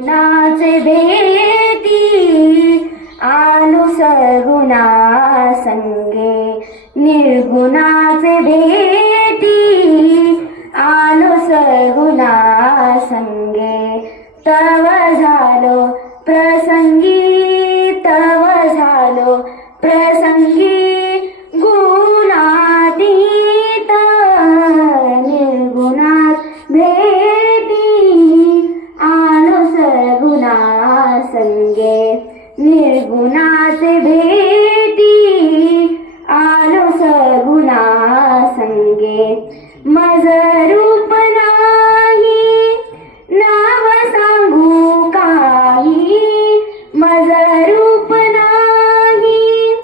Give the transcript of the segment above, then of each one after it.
गुणाचे भेटी आलो सगुणा संगे, निर्गुणाचे भेटी आलो सगुणा संगे. तव झालो प्रसंगी, तव झालो प्रसंगी, गुणातीत निर्गुणात भेटी आलो सगुणा संगे, निर्गुणाचे भेटी आलो सगुणा संगे. मज रूप नाही नाव सांगू काही, मज रूप नाही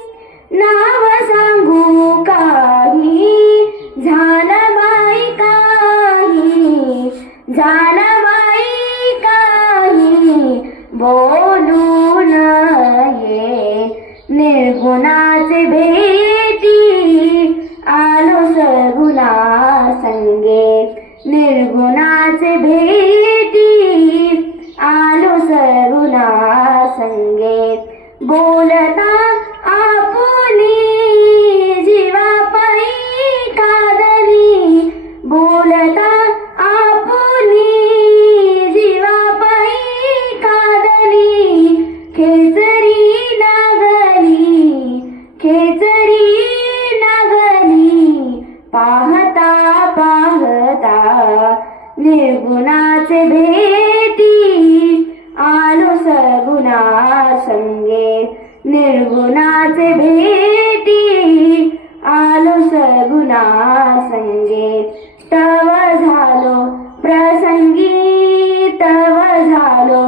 नाव सांगू काही, झालं बाई काही, झालं बाई काही, बोलून ये. निर्गुणाचे भेटी आलो सगुणा संगे, निर्गुणाचे भेटी आलो सगुणा संगे. बोलता आपुनी जीवापायी कादली, बोलता आपुनी जीवापायी कादली, खेचरी लागली, खेचरी लागली, पाहता पाहता निर्गुणाचे भेटी आलो सगुणा संगे, निर्गुणाचे भेटी आलो सगुणा संगे. तव झालो प्रसंगी, तव झालो